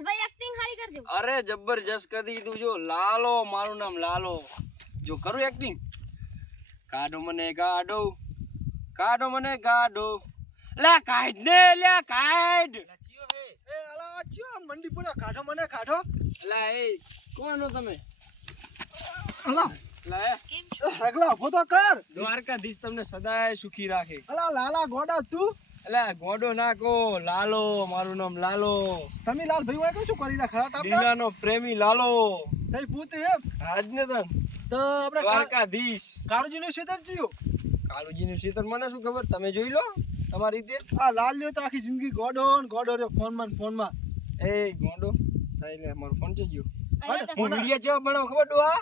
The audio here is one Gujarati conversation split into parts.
લાલભાઈ એક્ટિંગ સારી કરજો. અરે જબરજસ્ત કરી દીધું. જો લાલો, મારું નામ લાલો. જો કરું એક્ટિંગ. કાઢો મને ગાડો, કાઢો મને ગાડો. લે કાઢ ને, લે કાઢ. એ અલા ચિયો મંડી પડ્યો, કાઢો મને કાઢો. લે એ કોણ હો તમે? અલા લે રગલા ઉભો તો કર. દ્વારકાધીશ તમને સદાય સુખી રાખે. અલા લાલા ગોડા તું. એટલે ગોડો નાખો. લાલો, મારું નામ લાલો. તમે લાલ ભાઈ હોય તો શું કરી રાખા આપણે? દીનાનો પ્રેમી લાલો. તઈ પૂતે એમ આજને તન તો આપણે દ્વારકાધીશ કાળુજી નું ક્ષેત્ર જીયો. કાળુજીનું ક્ષેત્ર મને શું ખબર, તમે જોઈ લો તમારી રીતે. આ લાલ લ્યો તો આખી જિંદગી ગોડો ને ગોડો રહ્યો ફોનમાં. એ ગોંડો થાય લે, મારો ફોન છે ગયો. અરે તો હું વિડિયો ચેવો બનાવ ખબર ડોહા?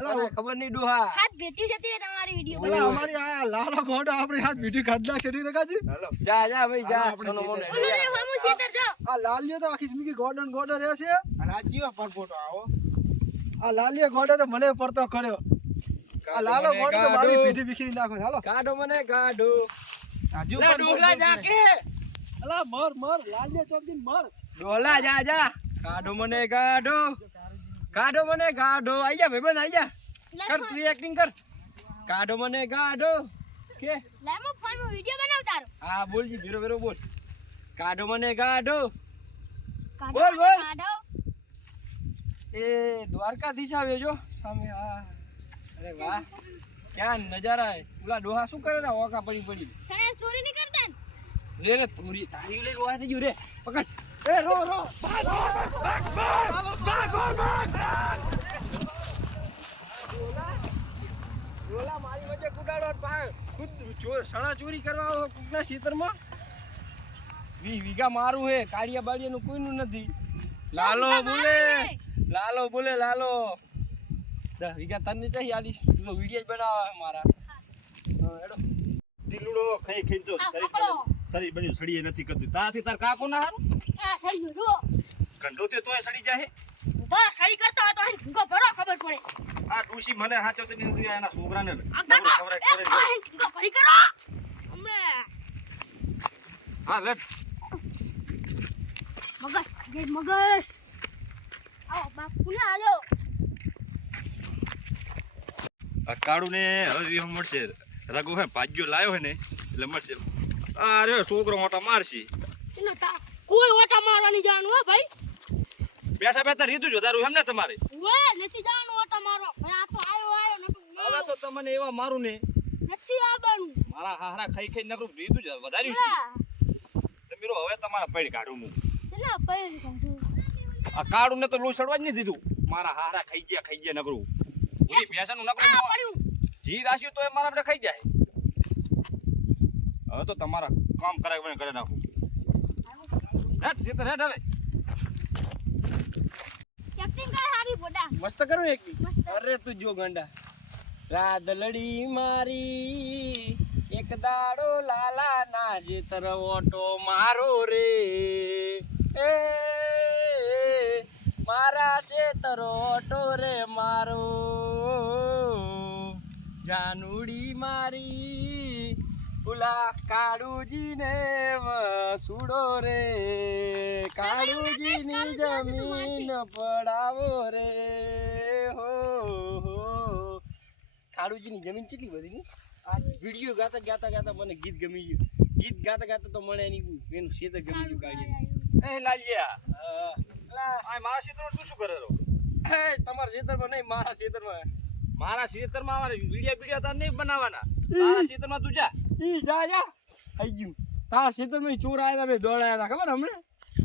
અલા ખબર નહીં ડોહા. હાથ ભેટી જતી રહે તમારી વિડિયો. અલા અમારી આ લાલો ગોડો આપણી હાથ બીટી કાઢલા છે નહીં રકાજી. હાલો જા જા ભાઈ જા. આપણે સોનો મોને ઓલો રે હમુ ક્ષેત્ર જો. આ લાલ લ્યો તો આખી જિંદગી ગોડો ને ગોડો રહે છે. અને આ જીવો પરપોટો આવો. આ લાલીએ ગોડો તો મને પડતો કર્યો. આ લાલો ગોડો તો મારી પીઠી વિખરી નાખો. હાલો કાઢો મને કાઢો. આજુ લે ડોહલા જા કે. અલા મર લાલીએ ચોકીન મર. ડોહલા જા જા. કાઢો મને કાઢો. કાઢો મને કાઢો. આઈ જા ભાઈબંધ આઈ જા. કર તું એક્ટિંગ કર. કાઢો મને કાઢો. કે લામો ફોનમાં વિડિયો બનાવતારો. હા બોલજી ભીરો ભીરો બોલ. કાઢો મને કાઢો. કાઢો બોલ, બોલ. કાઢો. એ દ્વારકાધીશ આવ્યો જો સામે. હા અરે વાહ, ક્યાં નજારા હે. ઓલા ડોહા શું કરે ને, ઓકા પડી પડી. સણે ચોરી ની કરતા ને. લે રે થોરી તારી લઈ લોહા થઈ ગયું રે. પકડ. એ રો રો. ડોલા મારી વચ્ચે કુડાડો ને પાછળ ખુદ ચોર સણા ચોરી કરવા આવો કોકના ક્ષેત્રમાં. 20 વીઘા મારું હે, કાળિયા બાળિયાનું કોઈનું નથી. લાલો બોલે, લાલો બોલે, લાલો. 10 વીઘા તને ચાહી આલીશ. તું તો વિડિયો જ બનાવે મારા. હા હેડો. ઢીલુડો ખાઈ ખાઈ તો આ શરીર પકડો. શરીર બન્યું સડીએ નથી કરતું. તારથી તાર કાકો ના હારું આ સળિયો જો. ગંડો તે તોય સડી જાય. ઉભા સળી કરતો હોય તો અહીં ઢૂંગો ભરો ખબર પડે. આ ડૂસી મને હાચવતી નથી, એના છોકરાને આ નવરો કાકા ખવડાય એ કરે. અહીં ઢૂંગો ભરી કરો. હમણે હા લેટ. મગસ જે મગસ. આવો બાપુને આલ્યો. આ કાળુને હવે વિહો મળશે. રઘુ હે ભાગ્યો લાયો હે ને એટલે મળશે. આ રે છોકરો મોટા મારશી. ચિનો તા કોઈ ઓટા મારવાની જાણું હો ભાઈ. બેઠા બેઠા રીતું જો તારું એમ ને તમારે. વે નથી જાણું ઓટા મારવા. ભાઈ આ તો આયો હવે તો તમને એવા મારું ને નથી આવવાનું. મારા હારા ખાઈ ખાઈ નકરું રીતું જ વધાર્યું છે. તમે હવે તમારા પૈડ કાઢું હું. ચલા પૈડ કાઢું. આ કાળું ને તો લોહી સડવા જ નહીં દીધું. મારા હારા ખાઈ ગયા નકરું. ઈ ભેંસાનું નકરું આ પડ્યું. જી રાખ્યું તો એ મારા આપણે ખાઈ જાય. હવે તો તમારા કામ કરાય મને કરી નાખું. હેટ જીતર હેટ હવે. એક્ટિંગ કર હારી બોડા. મસ્ત કરું એક. મસ્ત. અરે તું જો ગંડા. રાદલડી મારી એક દાડો લાલા ના જેતર ઓટો મારો રે. એ મારા શેતર ઓટો રે મારો. જાનુડી મારી ઉલા કાળુજી ને વસુડો રે. કાળુજી ની જમીન પડાવો રે. હો હો કાળુજી ની જમીન કેટલી બધી ની. આ વિડિયો ગાતા ગાતા મને ગીત ગમી ગયું. ગીત ગાતા ગાતા તો મને એનું ક્ષેત્ર ગમી ગયું. કાળિયા એ લાલિયા અલા, આ મારા ક્ષેત્રમાં તું શું કરે રો? એ તમારા ક્ષેત્રમાં નહીં, મારા ક્ષેત્રમાં. મારા ક્ષેત્રમાં અમારે વિડિયો તાર નહીં બનાવવાના. મારા ક્ષેત્રમાં તું જા. ઈ જા થઈ ગયું. તારા ક્ષેત્રમાં ચોર આયા હતા, દોડાયા હતા ખબર હમણે.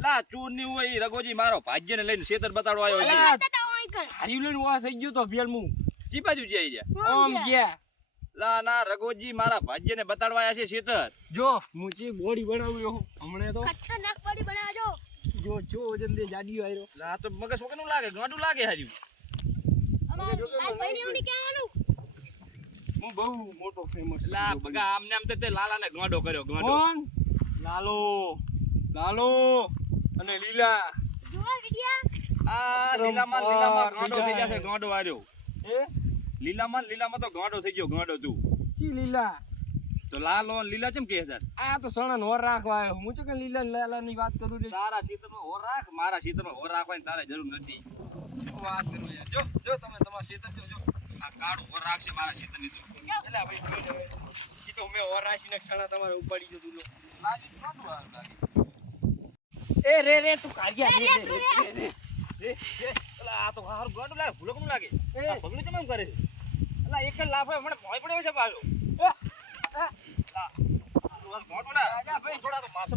લા ચૂર ની હોય ઈ રઘોજી મારો ભાગ્યને લઈને ક્ષેત્ર બતાડવા આવ્યો છે. અલા, તા ઓય કર. હારી લઈને વા થઈ ગયો તો ભેલમું. જી બાજુ જઈ રહ્યા. ઓમ ગયા. લા ના રઘોજી મારા ભાગ્યને બતાડવા આવ્યા છે ક્ષેત્ર. જો હું જે બોડી બનાવ્યો હમણે તો ખતરનાક પડી બનાવજો. જો જો વજન દે જાડીયો આયરો. લા તો મગજ વગરનું લાગે, ગાંડું લાગે હાર્યું. અમાર લાલ ભાઈ ને ઉડી કેવાનું. હું બહુ મોટો ફેમસ. લા બગા આમને આમ તે લાલાને ગાંડો કર્યો ગાંડો. કોણ? લાલો લાલો અને લીલા. જોવા વિડિયા. આ લીલામાં ગાંડો થઈ જશે ગાંડો આર્યો. એ લીલામાં તો ગાંડો થઈ ગયો ગાંડો તું. ચી લીલા. તો લાલ ઓન લીલા ચમ કે 1000 આ તો સણન હોર રાખવા આવ્યો હું તો કે લીલા ને લાલાની વાત કરું છું તારા ક્ષેત્રમાં હોર રાખ, મારા ક્ષેત્રમાં હોર રાખવાની તારે જરૂર નથી. વાત કરું યાર જો જો તમે તમારા ક્ષેત્ર જો આ કાળું હોર રાખશે મારા ક્ષેત્રની તો. એટલે ભાઈ જોઈ લે ઈ તો મેં હોર રાખીને સણા તમારે ઉપાડી જતું લો લાગી કાઢું આ લાગી. એ રે તું કાઢ્યા રે અલા આ તો હારું ગાંડું લાગે, ભૂલો કેમ લાગે? એ. આ પગલું કેમ આમ કરે છે? અલા એક જ લાફ હોય, મને ભોંય પડ્યો છે પાછો. મોટું ના રાજા ભાઈ થોડા તો માથે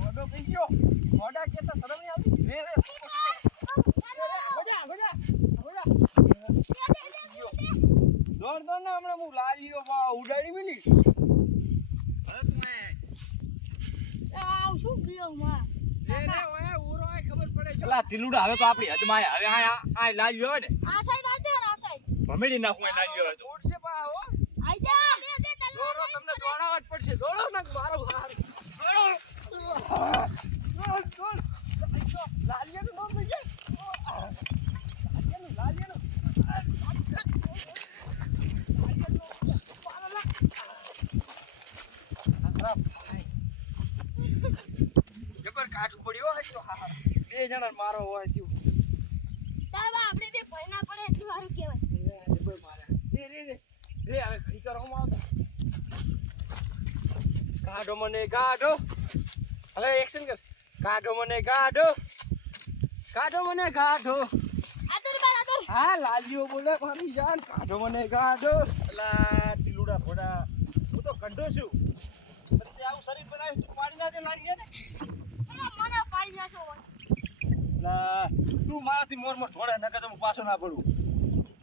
મોઢો પી ગયો મોઢા કેતા શરમ નહીં આવતી રે દોડ દોડ ને હમણાં હું લાલીઓ ઉડાડી મિલીશ હવે તું એ આવ શું ગયો માં રે ઓય ઉરો આય ખબર પડે જો અલા ટીલુડા હવે તો આપણી હદમાં આયા. હવે આ લાલ્યો હોય ને આ સાઈડ આ દે આ સાઈડ ભમેડી નાખું એ લાલ્યો હોય તો. ઉડશે પા હો આઈ જા બે બે દોડો તમને દોડાવવા જ પડશે દોડો ને મારો હાર દોડો દોડ લાલિયાનું નામ લઈ લાલિયાનું જબર કાઠું પડ્યો હોય તો હા બે જણા મારો હોય થયું તારા આપણે બે ભયના પડે એટલું સારું કહેવાય જબર મારે રે હવે ઘડી કરવામાં આવતા કાઢો મને કાઢો હવે એક્શન કર કાઢો મને કાઢો આદર બાર આદર હા લાલીઓ બોલે મારી જાન કાઢો મને કાઢો અલા ટીલુડા ઘોડા હું તો કંઢો છું. પણ તે આવું શરીર બનાવ્યું તું પાડી ના દે લાગી ને. મને પાડી નાખો અલા તું મારાથી મોર મોર થોડે નકર તો હું પાછો ના પડું.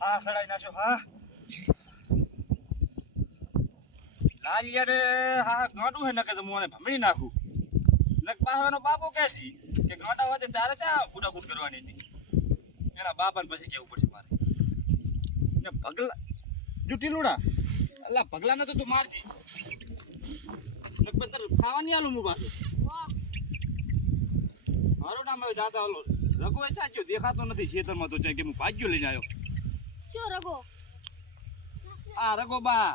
હા સડાઈ નાખ્યો હા. લાલિયાને હા ગાંડું હે નકર તો હું આને ભમડી નાખું. નક પાછો બાપો કહેશી કે ગાંડા વાતે તારે ત્યાં કુડાકુડ કરવાની હતી. એના બાપાને પછી કેવું પડશે મારે. ને પગલા જો ટીલુડા અલા પગલાને તો તું મારજી. નક તર ખાવાની આલું હું પાછું. વાહ મારું નામ હવે જાતા ઓલો રઘુ એ ચાજ્યો દેખાતો નથી ખેતરમાં તો કે હું ભાગ્યો લઈને આવ્યો. શું રગો આ રઘો બા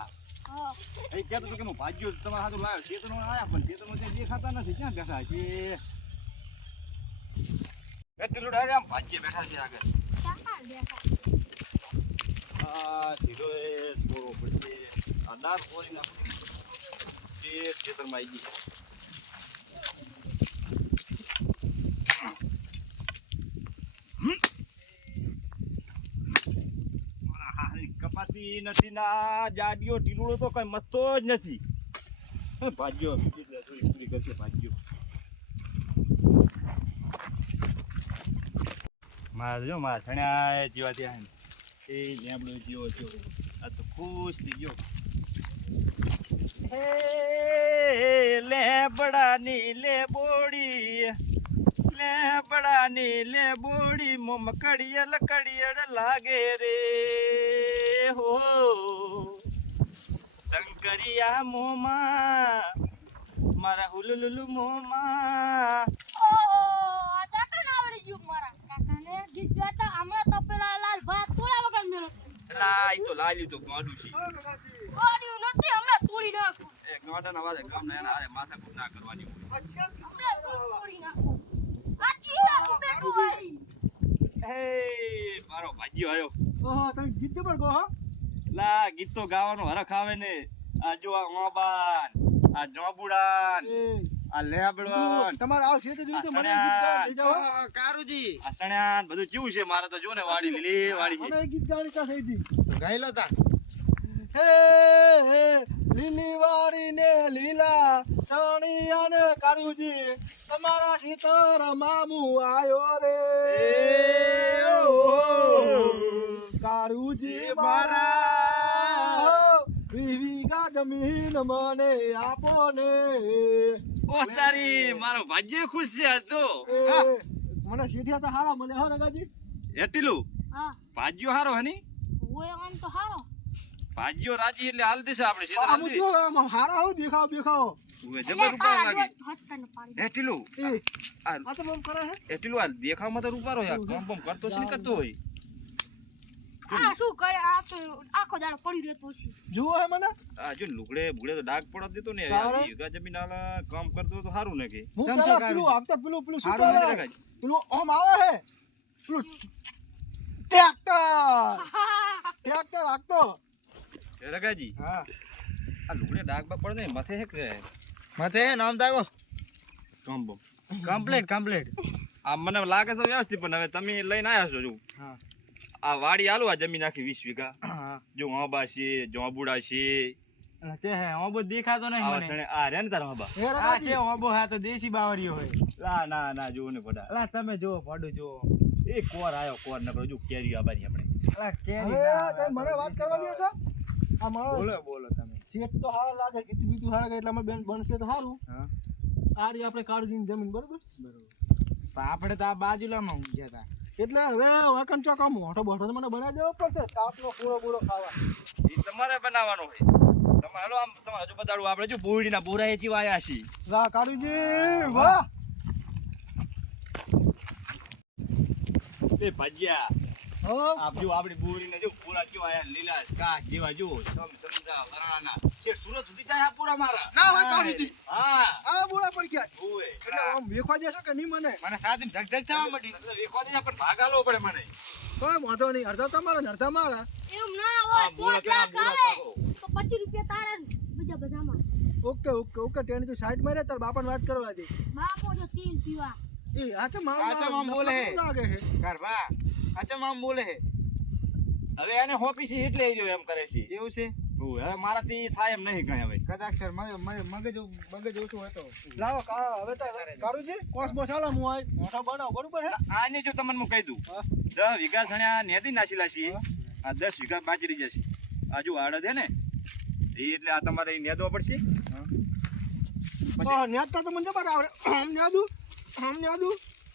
હા એ કહેતો હતો કે હું ભાગ્યો તમારા હાથું લાવ્યો ખેતરમાં આવ્યા પણ ખેતરમાં ક્યાંય દેખાતા નથી ક્યાં બેઠા છે એટલું ડાયરે આમ ભાગ્ય બેઠા છે આગળ કાકા દેખા આ સીધો એ થોડો પછી આ દાર ફોરી નાખો તે ખેતરમાં આવી ગઈ કપાતી નથી ના જાડિયો ટીલુડો તો કઈ મતતો જ નથી ભાગ્યો પૂરી કરશે ભાગ્યો મારે જો મારા છણ્યા જેવા ત્યાં એ લેબડો જેવો જેવો આ તો ખુશ થઈ ગયો હે લેબડાની લેબોડી મોમ કડિયલ લાગે રે હો શંકરિયા મોમાં મારા હુલુલુલુ મોમાં ઓહો આ કાકા ના આવડી ગયું મારા કાકાને ગીત ગાતા હમણાં તો પેલા લાલ ભાત તોડા વગર મેલો લાઈ તો લાલ્યું તો ગાડું છે ઓડિયો નથી હમણાં તોડી નાખું એ ગાડાના વાદે ગામના એના હારે માથા કૂટ ના કરવાની હોય હમણાં તોડી નાખું આચી નાખું બેટું ભાઈ હે મારો ભાગ્યો આવ્યો ઓહો તમે ગીત જબર ગો હો લા ગીત તો ગાવાનો હરખ આવે ને આ જો આ ઓબાન આ જોબુડાન આ લેબડોન તમારે આવ છે તો મને ગીત ગાવા લઈ જાઓ કારુજી આ સણ્યાન બધું કેવું છે મારે તો જો ને વાડી લીલી વાડી છે અમે ગીત ગાવાની કા થઈ દી તો ગાઈ લો તા હે લીલી વાડી ને લીલા સાણિયા ને કારુજી તમારા સીતર મામુ આયો રે કારુજી મારા વિવિકા જમીન મને આપો ને ઓ તારી મારો ભાગ્ય ખુશ છે આજ તો મને સીઠિયા તો હારા મને હો રગાજી એટલું હા ભાગ્યો હારો હની ઓય આમ તો હારો ભાગ્યો રાજી એટલે હાલ દેશે આપણે સીધા હાલ આમ દે જો આમ હારા હો દેખાવ દેખાવ ઉવે જબર રૂપારો લાગે હટકન પાડી એટલું આ તો બમ કરે હે એટલું હાલ દેખાવમાં તો રૂપારો યાર કોમ બમ કરતો છે ને કરતો હોય આ શું કરે આ તો આખો દાડો પડી રહેતો છે જુઓ હે મને આ જો લુગડે બુગડે તો ડાઘ પડવા દેતો ને તારે? આ વીઘા જમીન આલા કામ કરતો હોય તો સારું ને કે હું ચમચો પેલા કાઢી પેલું દે. આપતા પેલું શું સારું નથી કહેવાય? રખાય. પેલું આમ આવે હે પેલું ટ્રેક્ટર હાંકતો. રગાજી હા આ લુગડે ડાઘ બા પડે ને માથે હે કે મતે નામ તાકો કામ બમ કમ્પ્લીટ આ મને લાગે છે વ્યવસ્થિત પણ હવે તમે લઈને આવ્યા છો જો હા આ વાડી આલુ આ જમીન આખી 20 વીઘા હા જો આંબા છે જોબુડા છે તે હે ઓબો દેખાતો નહીં આવા મને સણે આ રે ને તારા આંબા હે આ રઘાજી? છે ઓબો હા તો દેશી બાવરીઓ હોય લા ના ના જો ને પડા અલા તમે જો પડું જો એ કોર આયો કોર નકરો જો કેરી આબાની આપણે અલા કેરી હવે કઈ મને વાત કરવા દો છો આ મારો બોલો તમે શેઠ તો હારા લાગે કીધું બીજું હારા કે એટલે અમે બેન બનશે તો સારું હા આ રહી આપણે કાળજીની જમીન બરોબર પણ આપણે તો આ બાજુલામાં ઊંઘ્યા હતા એટલે હવે વાકન ચોક આમ મોટો બોટો તો મને બનાવી દેવો પડશે તાપનો પૂરો ખાવા ઈ તમારે બનાવવાનો હોય તમે હાલો આમ તમે હજુ બતાડું આપણે જો બોરડીના બોરા એ ચીવાયા છે વાહ કાળુજી વાહ એ ભજીયા હો આપ જો આપણી બોરડીને જો પૂરા ચીવાયા લીલા કાચ જેવા જો સમજા વરાણા છે સુરત સુધી જાય આ પૂરા મારા ના હોય કાળુજી હા આ બોળા પડી ગયા ઓય એટલે આમ વેખવા દેશો કે નહીં મને મને સાદી ધક થવા મળી એટલે વેખવા દેજો પણ ભાગ આલવો પડે મને કોઈ વાંધો નહીં અડધા તમારા ને અડધા મારા એમ ના હોય આ બોલા 5 લાખ બોલા આવે પાકો તો 25 રૂપિયા તારા ને બીજા બધામાં ઓકે ટેણી તું સાઈડ માં રે તાર બાપાને વાત કરવા દે બાપો તો તેલ પીવા એ આ તો આ તો આમ બોલે હે. લાગે હે ગરબા અચમ આમ બોલે હે હવે એને હોપી છે એટલે ઈ જો એમ કરે છે એવું છે ઓય હવે મારાથી થાય એમ નહીં કઈ હવે કદાચ સર મગજ ઓછું હતો લાવો હવે તો કાળુજી કોસ બોસ હાલો હું આય મોટો બનાવ બરોબર હે આને જો તમને હું કહી દઉં હા. 10 વીઘા સણ્યા નેદી નાખેલા છે આ 10 વીઘા બાજરી જશે આ જો આડદ હે ને એ એટલે આ તમારે ઈ નેદવા પડશે હા નેતા તો મને જબર આવડે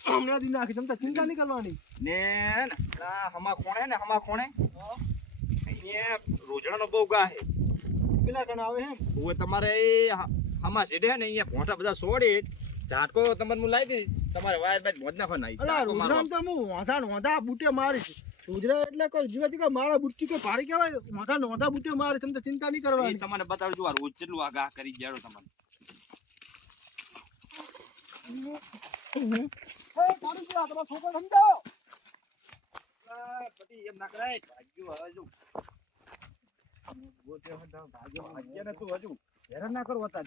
આમ નેદી નાખી તમે તો ચિંતા નહીં કરવાની ને આ હમા કોણે ને હમા કોણે અહીંયા રોજડાનો બહુ ગા હે પેલા કણ આવે હે ઓય તમારે એ હમા સીડે હે ને અહીંયા ભોંઠા બધા છોડી ઝાટકો તમને હું લાવી દી તમારે વાયર બાદ મોજ નાખો નાઈ અલા રુદ્રામ તો હું વાંધા બુટે મારીશ રુદ્રા એટલે કોઈ જીવાતી કે મારા બુટ્ટી કે ભારી કહેવાય વાંધા બુટે મારી તમે તો ચિંતા નહીં એ કરવાની તમને બતાડજો આ રોજ કેટલું આ ગા કરી જાડો તમને એ કાળુજી આ તમારો છોકરો સમજાવો પતિ એમ ના કરાય ભાગ્યો હવે જો ગોતે હતા ભાગ્યો ભાગ્યને તું હજુ હેરાન ના કરો હતા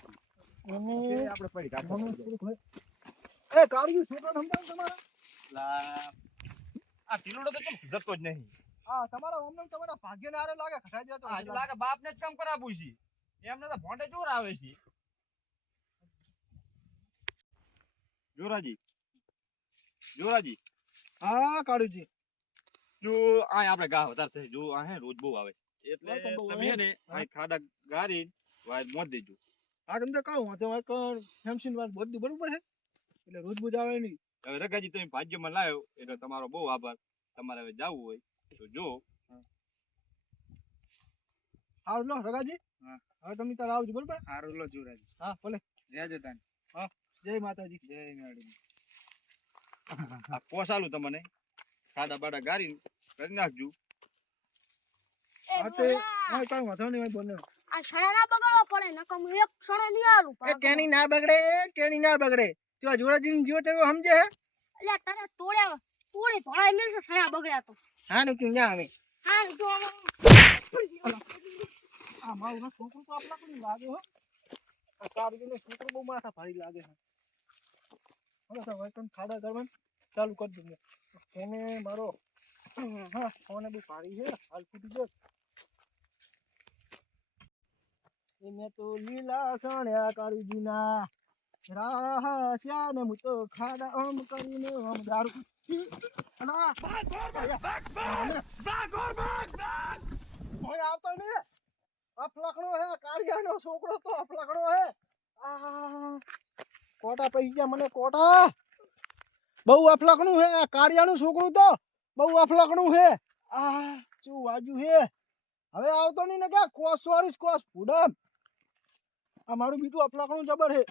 આપણે પડી કાઢો એ કાળુજી છોકરો સમજાવો તમારા લા આ ટીલોડો તો કેમ જતો જ નહીં હા તમારા ઓમને તમારા ભાગ્યને આરે લાગે ખટાઈ જાય તો આજુ લાગે બાપને જ કામ કરાવું છે એમને તો ભોંડે જોર આવે છે જોરાજી હા કાળુજી જો આ આપણે ગા વધારે છે જો આ હે રોજ બહુ આવે છે એટલે રોજ તો બહુ તમે આવે. હે ને આ ખાડા ગારી વાય મોજ દેજો હા તમને કહું તો ફેમસીન વાત બધું બરોબર છે એટલે રોજ બુજ આવે નહીં હવે રગાજી તમે ભાગ્યમાં લાવ્યો એટલે તમારો બહુ આભાર તમારે હવે જવું હોય તો જો હારું લો રગાજી હા. હવે તમે તાર આવજો બરોબર હારું લો જોરાજી હા ભલે રેજો તાન જય માતાજી જય મેડમ આ પોસાલું તમને ખાડા બાડા ગારી કરી નાખજો હા તે હા કાંઈ વાંધો નહીં હોય બોલે આ સણા ના બગાડવા પડે નકર હું એક સણો નહીં આલું એ કેની ના બગડે તો જોડાજી જીવો તેવો સમજે હે એટલે તને તોડી ધોળાઈ મિલશે સણા બગડ્યા તો હા નું ક્યાં જા અમે હા જો આ મારું ના છોકરું તો આપણા કોઈ લાગે હો આ કારગીને છોકરો બહુ માથા ભારી લાગે છે હવે તો વાયકન ખાડા કરવાનું ચાલુ કરી દઉં એને મારો હા ફોને બહુ ભારી છે હાલ ફૂટી ગયો એને તો લીલા સણ્યા કાળુજીના રાહસ્યા ને હું તો ખાડા આમ કરીને આમ દારૂ અલા ઓય આવતો નહીં અફલકણો હે કાળિયાનો છોકરો તો અફલકણો હે આ કોટા પઈ ગયા મને કોટા બહુ અફલકણું હે કાળિયાનું છોકરું તો બહુ અફલકણું હે આ શું વાજુ હે હવે આવતો નહીં ને કે કોસ સોરીસ કોસ ફૂડમ આ મારું બીજું અફલકણું જબર હે